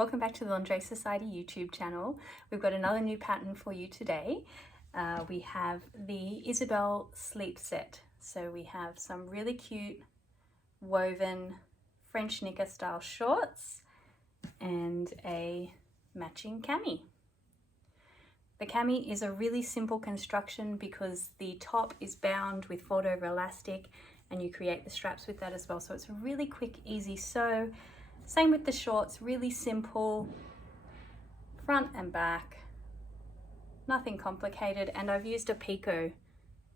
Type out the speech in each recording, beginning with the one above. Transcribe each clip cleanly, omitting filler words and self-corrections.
Welcome back to the Lingerie Society YouTube channel. We've got another new pattern for you today. We have the Isabel sleep set. So we have some really cute woven French knicker style shorts and a matching cami. The cami is a really simple construction because the top is bound with fold over elastic and you create the straps with that as well. So it's a really quick, easy sew. Same with the shorts, really simple, front and back, nothing complicated. And I've used a picot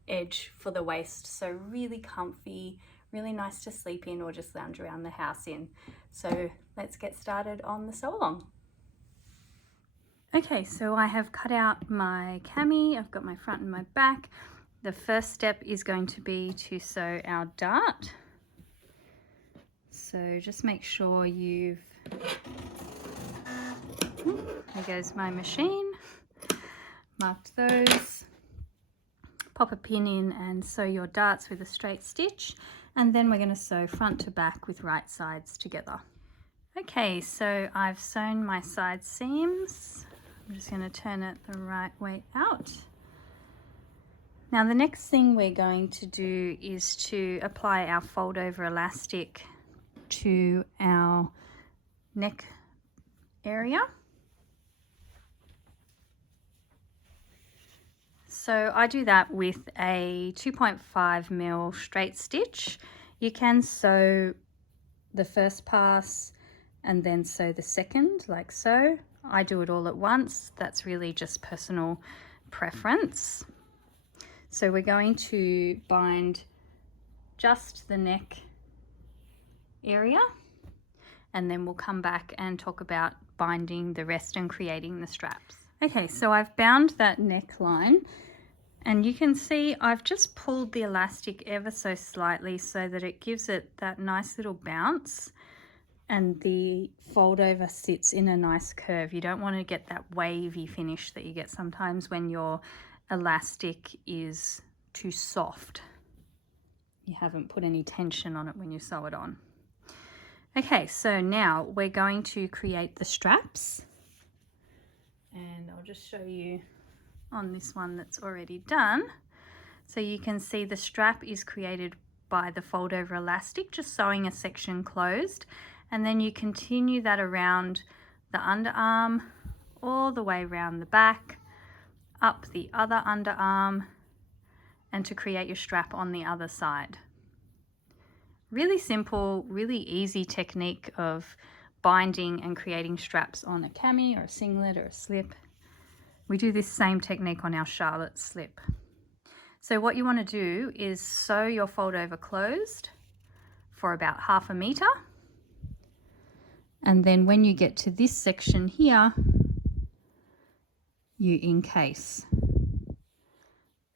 edge for the waist, so really comfy, really nice to sleep in or just lounge around the house in. So let's get started on the sew along. Okay, so I have cut out my cami, I've got my front and my back. The first step is going to be to sew our dart. So just make sure there goes my machine, marked those, pop a pin in and sew your darts with a straight stitch, and then we're going to sew front to back with right sides together. Okay, so I've sewn my side seams. I'm just going to turn it the right way out. Now the next thing we're going to do is to apply our fold over elastic to our neck area. So I do that with a 2.5mm straight stitch. You can sew the first pass and then sew the second like so. I do it all at once. That's really just personal preference. So we're going to bind just the neck area and then we'll come back and talk about binding the rest and creating the straps. Okay, so I've bound that neckline and you can see I've just pulled the elastic ever so slightly so that it gives it that nice little bounce and the fold over sits in a nice curve. You don't want to get that wavy finish that you get sometimes when your elastic is too soft. You haven't put any tension on it when you sew it on. Okay, so now we're going to create the straps, and I'll just show you on this one that's already done. So you can see the strap is created by the fold over elastic, just sewing a section closed, and then you continue that around the underarm, all the way around the back, up the other underarm, and to create your strap on the other side. Really simple, really easy technique of binding and creating straps on a cami or a singlet or a slip. We do this same technique on our Charlotte slip. So what you want to do is sew your fold over closed for about 1/2 meter. And then when you get to this section here, you encase.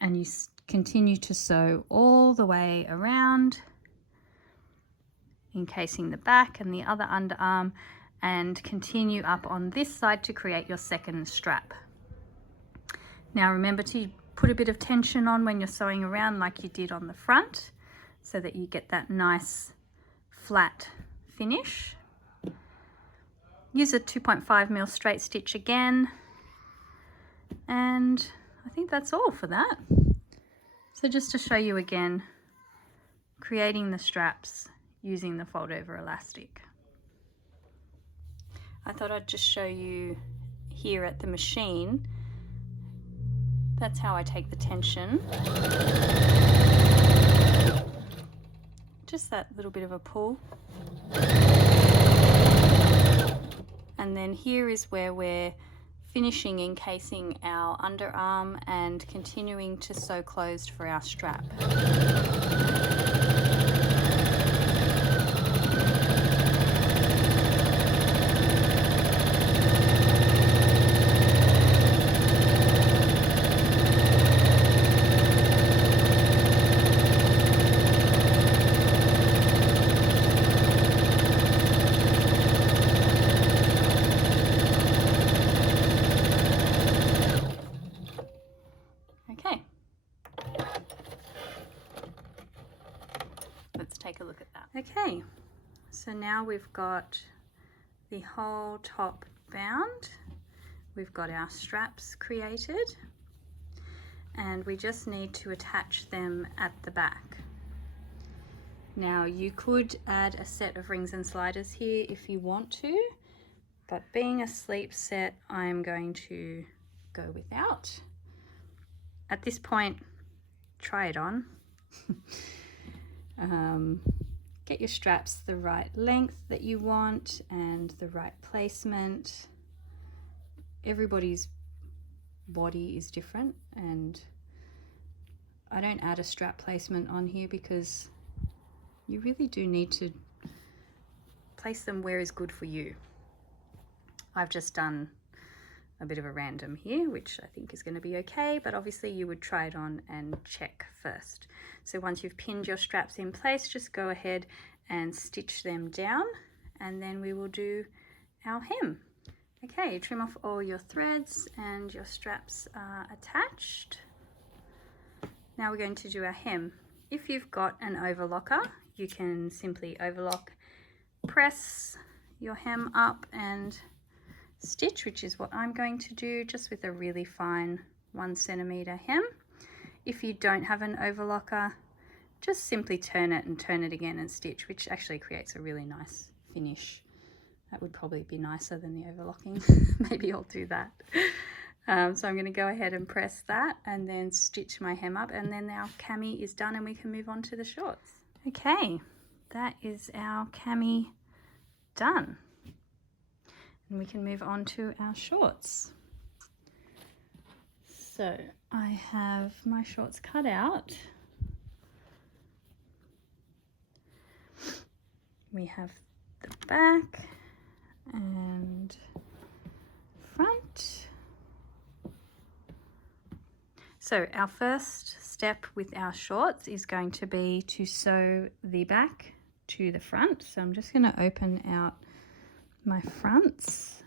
And you continue to sew all the way around, encasing the back and the other underarm, and continue up on this side to create your second strap. Now remember to put a bit of tension on when you're sewing around like you did on the front so that you get that nice flat finish. Use a 2.5mm straight stitch again, and I think that's all for that. So just to show you again, creating the straps using the fold over elastic. I thought I'd just show you here at the machine. That's how I take the tension. Just that little bit of a pull. And then here is where we're finishing encasing our underarm and continuing to sew closed for our strap. Okay, let's take a look at that. Okay, so now we've got the whole top bound. We've got our straps created, and we just need to attach them at the back. Now you could add a set of rings and sliders here if you want to, but being a sleep set, I'm going to go without. At this point, try it on. Get your straps the right length that you want and the right placement. Everybody's body is different, and I don't add a strap placement on here because you really do need to place them where is good for you. I've just done a bit of a random here, which I think is going to be okay, but obviously you would try it on and check first. So once you've pinned your straps in place, just go ahead and stitch them down, and then we will do our hem. Okay, trim off all your threads and your straps are attached. Now we're going to do our hem. If you've got an overlocker, you can simply overlock, press your hem up and stitch, which is what I'm going to do, just with a really fine 1 centimeter hem. If you don't have an overlocker, just simply turn it and turn it again and stitch, which actually creates a really nice finish. That would probably be nicer than the overlocking. Maybe I'll do that. So I'm going to go ahead and press that and then stitch my hem up, and then our cami is done and we can move on to the shorts. Okay, that is our cami done. And we can move on to our shorts. So I have my shorts cut out. We have the back and front. So our first step with our shorts is going to be to sew the back to the front. So I'm just going to open out my fronts.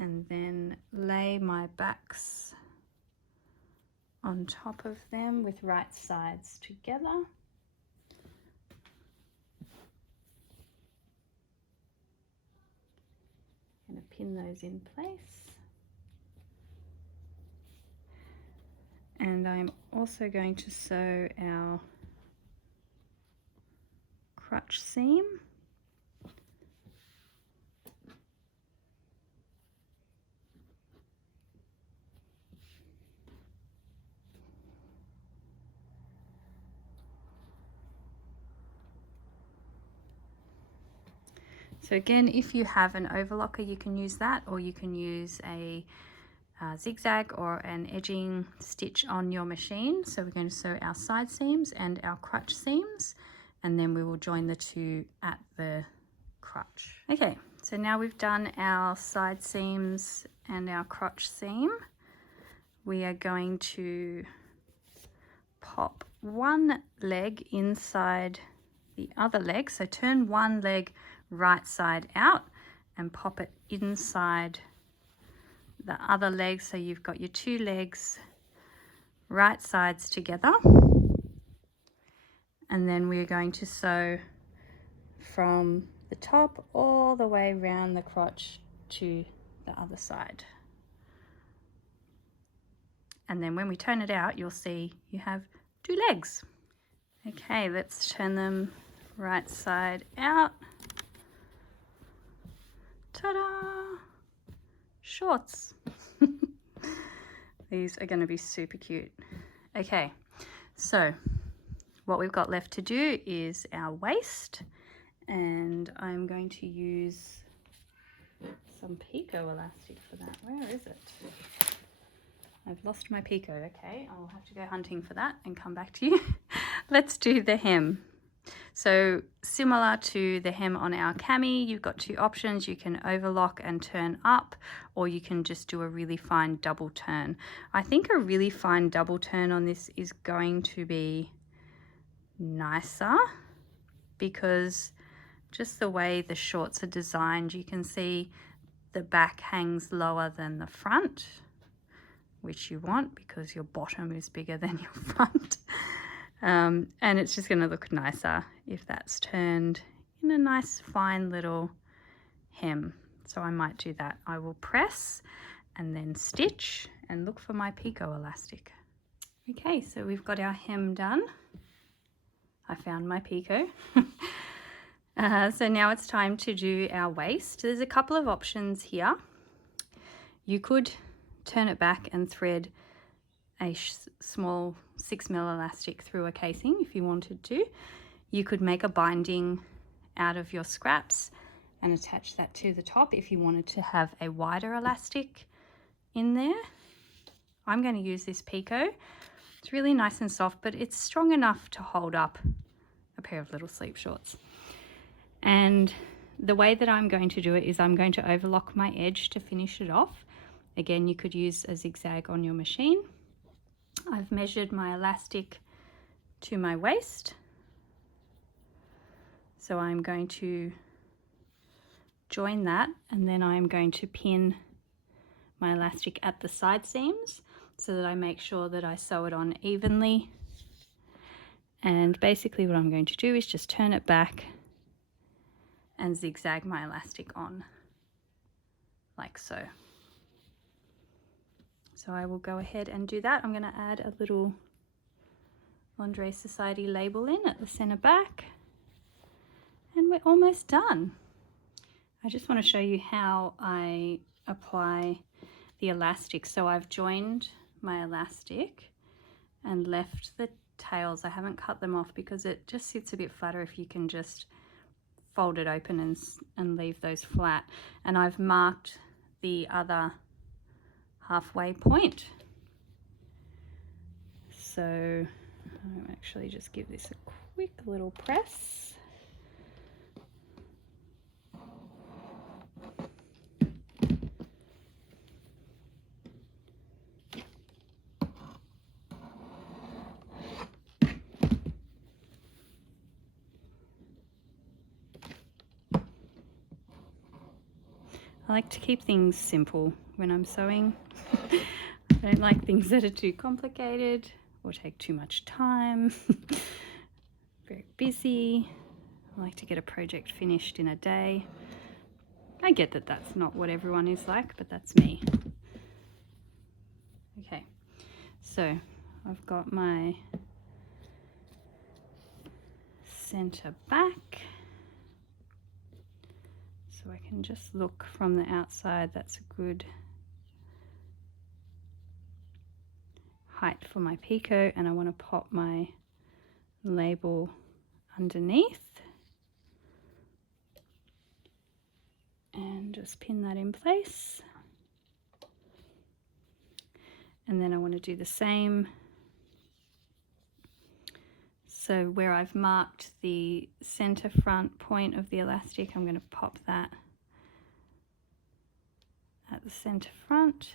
And then lay my backs on top of them with right sides together. Going to pin those in place. And I'm also going to sew our crotch seam. So again, if you have an overlocker, you can use that, or you can use a zigzag or an edging stitch on your machine. So we're going to sew our side seams and our crotch seams, and then we will join the two at the crotch. Okay, so now we've done our side seams and our crotch seam. We are going to pop one leg inside the other leg. So turn one leg right side out and pop it inside the other leg, so you've got your two legs right sides together. And then we're going to sew from the top all the way around the crotch to the other side. And then when we turn it out, you'll see you have two legs. Okay, let's turn them right side out. Ta-da! Shorts. These are going to be super cute. Okay, so what we've got left to do is our waist, and I'm going to use some Pico elastic for that. Where is it? I've lost my Pico. Okay, I'll have to go hunting for that and come back to you. Let's do the hem. So similar to the hem on our cami, you've got two options. You can overlock and turn up, or you can just do a really fine double turn. I think a really fine double turn on this is going to be nicer, because just the way the shorts are designed, you can see the back hangs lower than the front. which you want because your bottom is bigger than your front. And it's just going to look nicer if that's turned in a nice fine little hem. So I might do that. I will press and then stitch and look for my picot elastic. Okay, so we've got our hem done. I found my picot. So now it's time to do our waist. There's a couple of options here. You could turn it back and thread a small 6mm elastic through a casing if you wanted to. You could make a binding out of your scraps and attach that to the top if you wanted to have a wider elastic in there. I'm going to use this picot. It's really nice and soft, but it's strong enough to hold up a pair of little sleep shorts. And the way that I'm going to do it is I'm going to overlock my edge to finish it off. Again, you could use a zigzag on your machine. I've measured my elastic to my waist. So I'm going to join that, and then I'm going to pin my elastic at the side seams so that I make sure that I sew it on evenly. And basically what I'm going to do is just turn it back and zigzag my elastic on like so. So I will go ahead and do that. I'm going to add a little Lingerie Society label in at the center back, and we're almost done. I just want to show you how I apply the elastic. So I've joined my elastic and left the tails. I haven't cut them off because it just sits a bit flatter if you can just fold it open and leave those flat. And I've marked the other halfway point. So I'll actually just give this a quick little press. I like to keep things simple when I'm sewing. I don't like things that are too complicated or take too much time. Very busy. I like to get a project finished in a day. I get that that's not what everyone is like, but that's me. Okay, so I've got my center back. So I can just look from the outside. That's a good height for my picot, and I want to pop my label underneath and just pin that in place. And then I want to do the same. So where I've marked the center front point of the elastic, I'm going to pop that at the center front.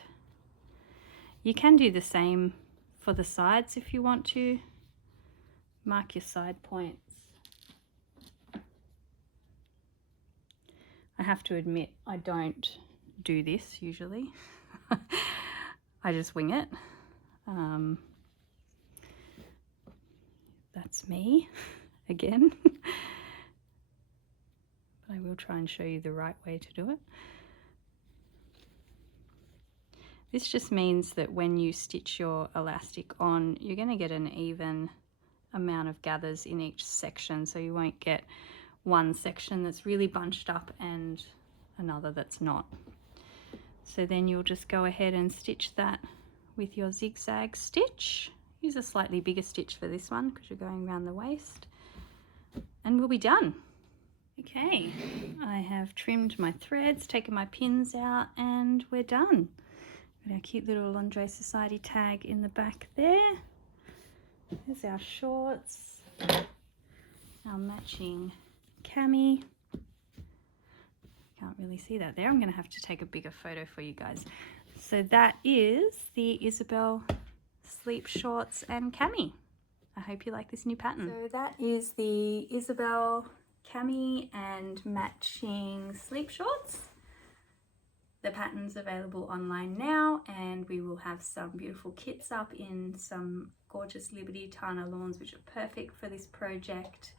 You can do the same for the sides if you want to. Mark your side points. I have to admit, I don't do this usually. I just wing it. That's me again. But I will try and show you the right way to do it. This just means that when you stitch your elastic on, you're going to get an even amount of gathers in each section, so you won't get one section that's really bunched up and another that's not. So then you'll just go ahead and stitch that with your zigzag stitch. Use a slightly bigger stitch for this one because you're going around the waist, and we'll be done. Okay, I have trimmed my threads, taken my pins out, and we're done. Got our cute little Lingerie Society tag in the back there. There's our shorts, our matching cami. Can't really see that there. I'm going to have to take a bigger photo for you guys. So that is the Isabel sleep shorts and cami. I hope you like this new pattern. So that is the Isabel cami and matching sleep shorts. the patterns available online now, and we will have some beautiful kits up in some gorgeous Liberty Tana lawns which are perfect for this project.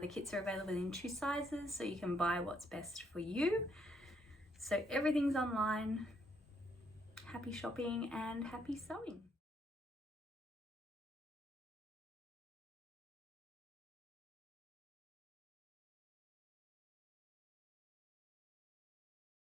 The kits are available in 2 sizes, so you can buy what's best for you. So everything's online. Happy shopping and happy sewing.